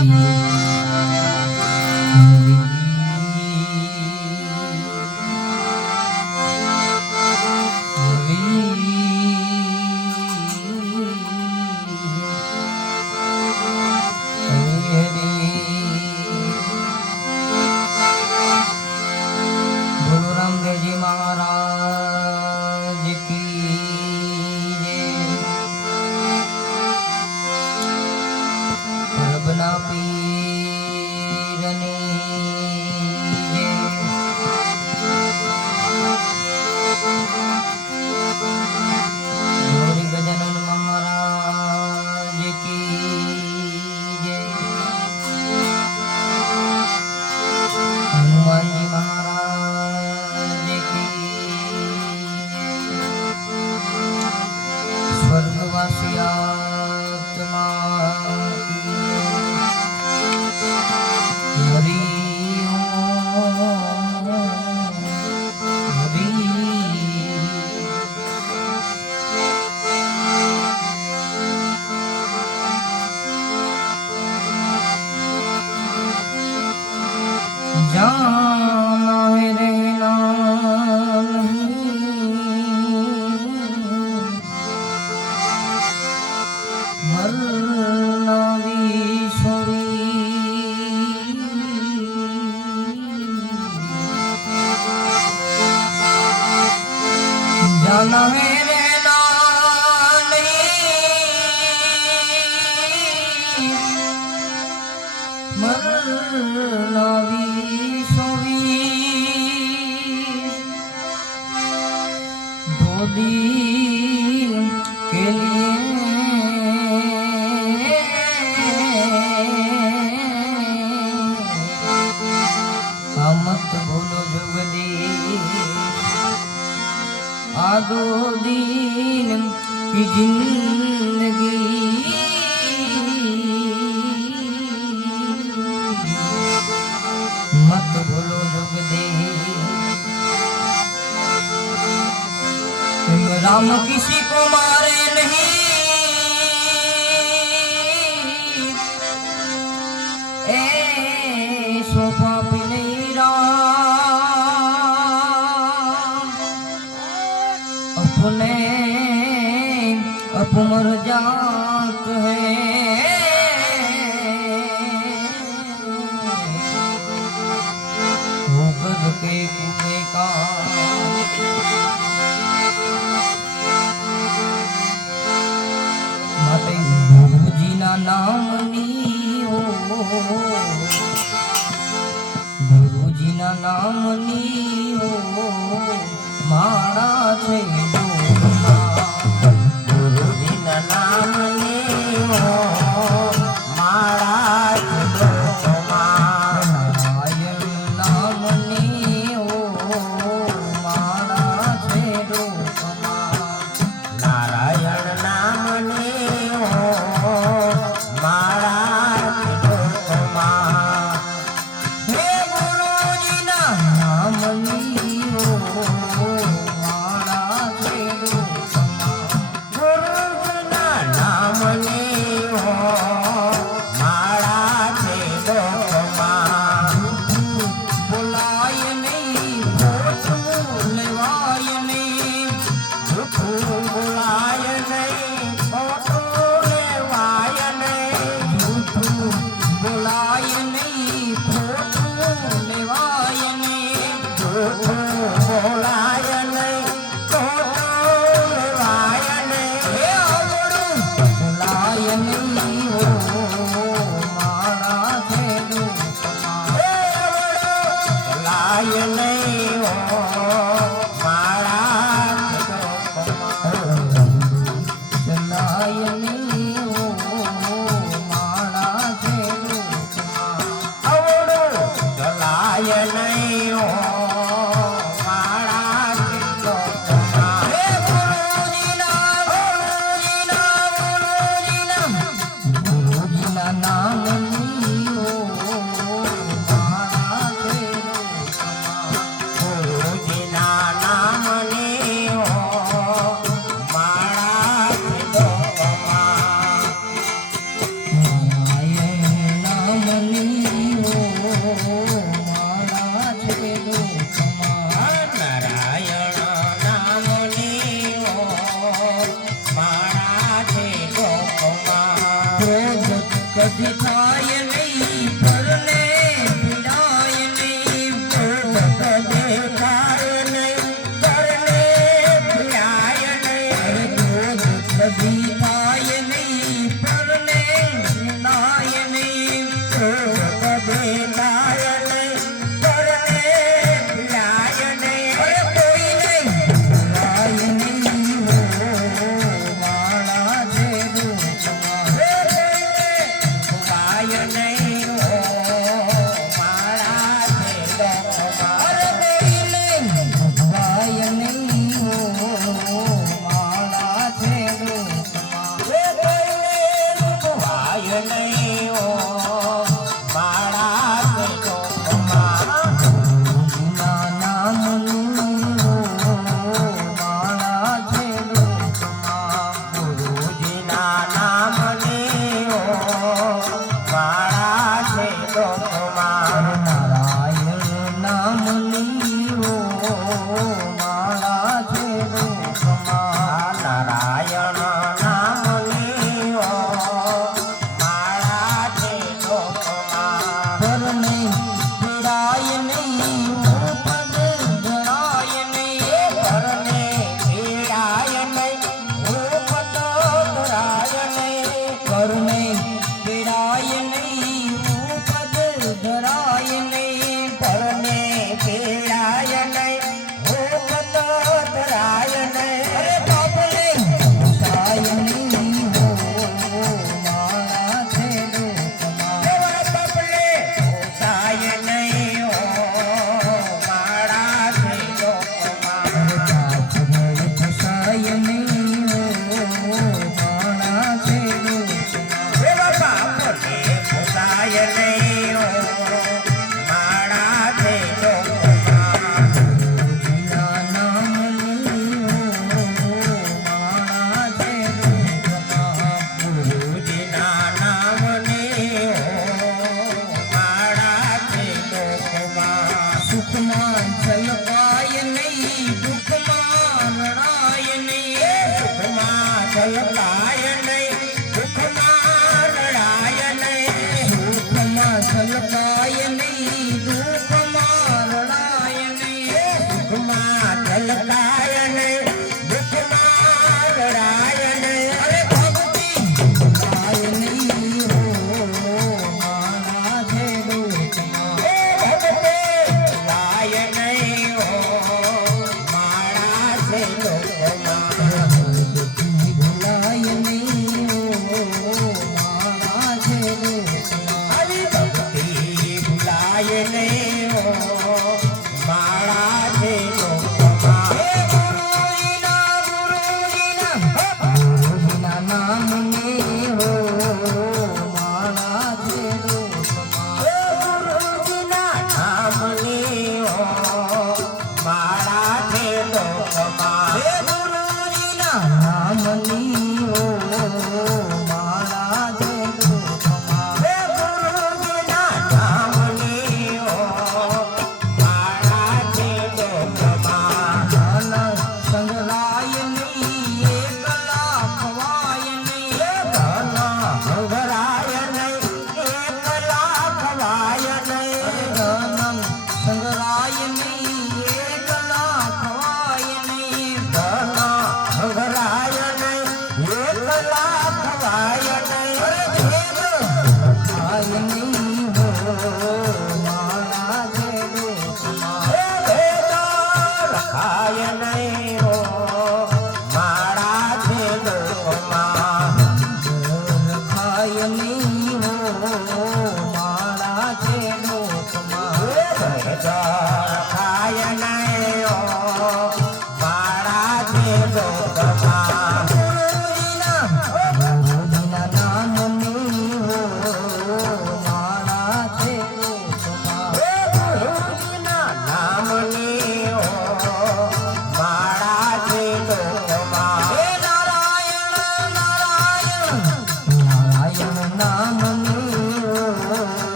Thank. Amen. हम किसी को मारे नहीं। ए सोफा पिनेरा अपने अपमर जा નામની માળા છે மையனையும் can ನೇವೋ